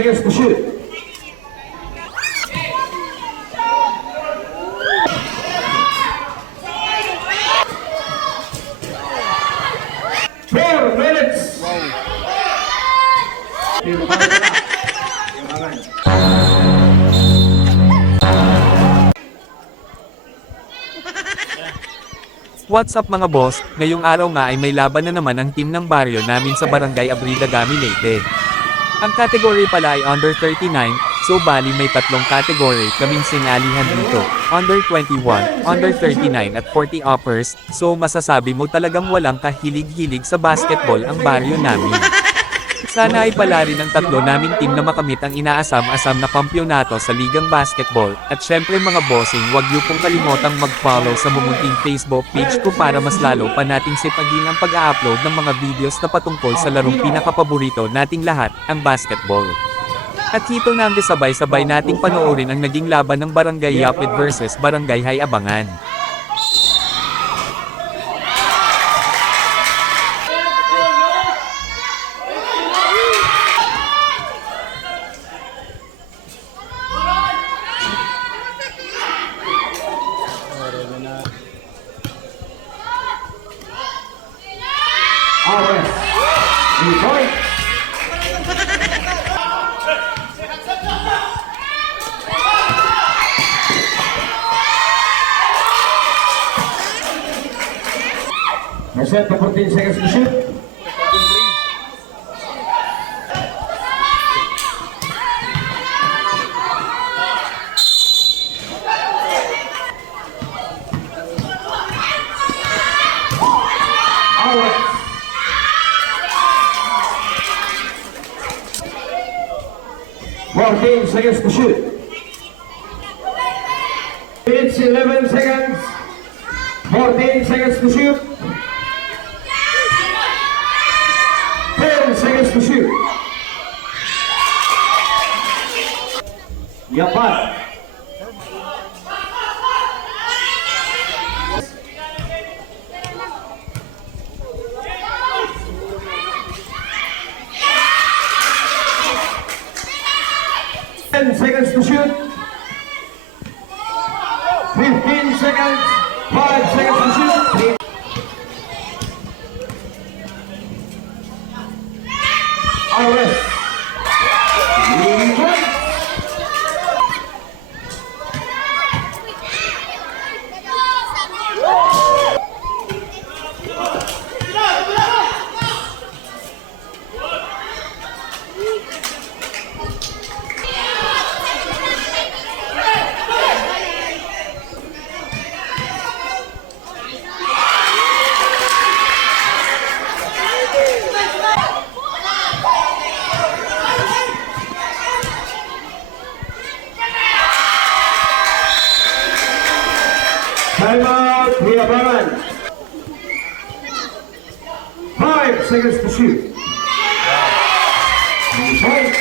seconds to shoot. 4 minutes. What's up mga boss, ngayong araw nga ay may laban na naman ang team ng baryo namin sa Barangay Abrida Gami Leyte. Ang category pala ay under 39, so bali may tatlong category kaming sinalihan dito, under 21, under 39 at 40 uppers, so masasabi mo talagang walang kahilig-hilig sa basketball ang baryo namin. Sana ay pala rin ang tatlo naming team na makamit ang inaasam-asam na kampyonato sa ligang basketball, at syempre mga bossing wag niyo pong kalimotang mag-follow sa mumunting Facebook page ko para mas lalo pa nating sipagin ang pag-a-upload ng mga videos na patungkol sa larong pinakapaborito nating lahat, ang basketball. At dito namin sabay-sabay nating panoorin ang naging laban ng Barangay Yapid versus Barangay Hayabangan. Alright. Point. Set to 14 seconds to shoot. Alright. 14 seconds to shoot. It's 11 seconds. 14 seconds to shoot. 10 seconds to shoot. Yapat. Seconds to shoot. 15 seconds. 5 seconds to shoot. Arrest. Time out, Hayabangan. 5 seconds to shoot. 3 points.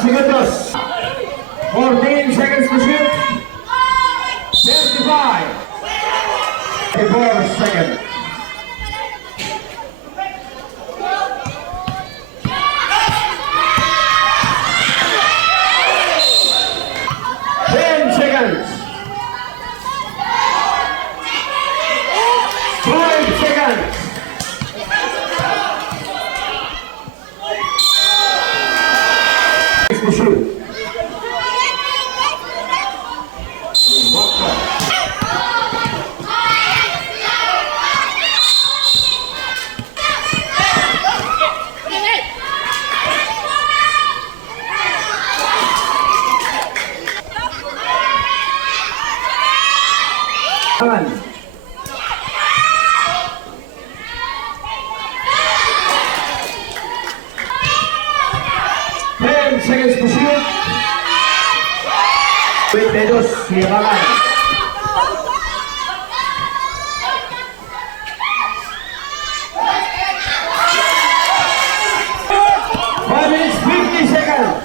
Segundos. 14 seconds to shoot. 55. 34 seconds. Seconds. Aman. 10 seconds to shoot. 22, silakan. 5 minutes, 50 seconds.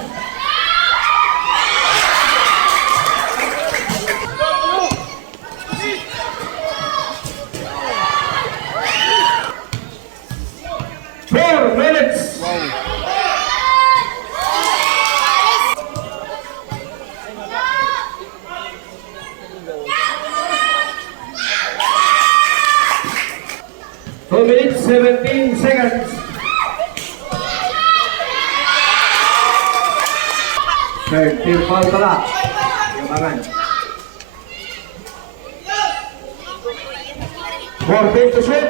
Four minutes. Two minutes, 17 seconds. 13 foul pala. Yamangan. 14 to shoot.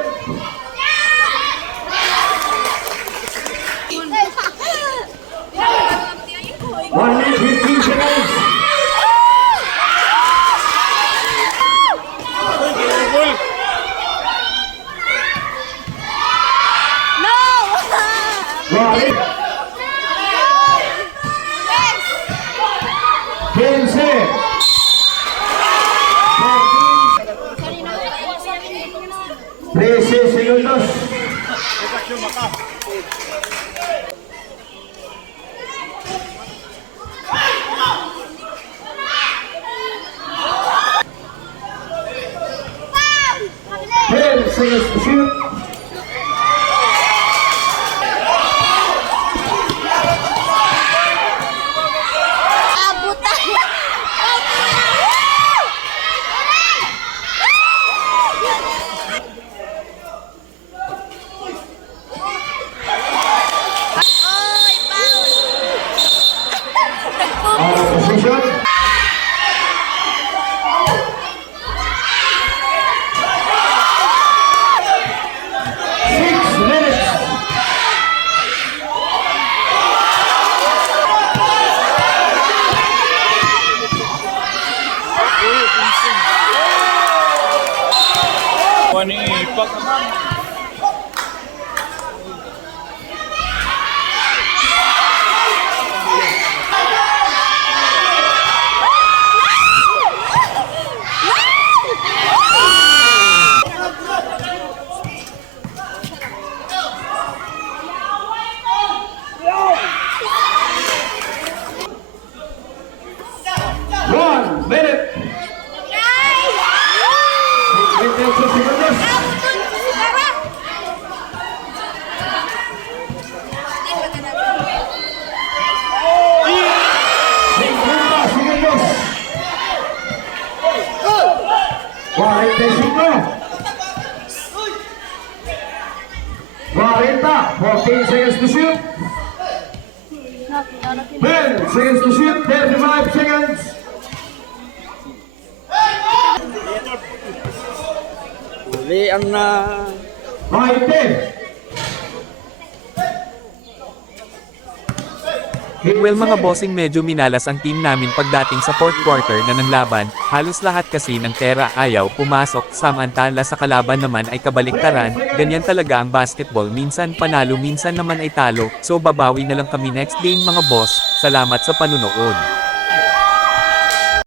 1 minute, 15 seconds. Right. 15. 13 segundos. Ten seconds to shoot. Position. 6 minutes. One minute. 28 segundos. Segundos. 45. 40. 14 seconds to shoot. 10 seconds to shoot. 35 seconds. Uli ang na... 20. Well mga bossing, medyo minalas ang team namin pagdating sa fourth quarter na ng laban, halos lahat kasi ng tera ayaw pumasok, samantala sa kalaban naman ay kabaliktaran, ganyan talaga ang basketball, minsan panalo minsan naman ay talo, so babawi na lang kami next game mga boss, salamat sa panunood.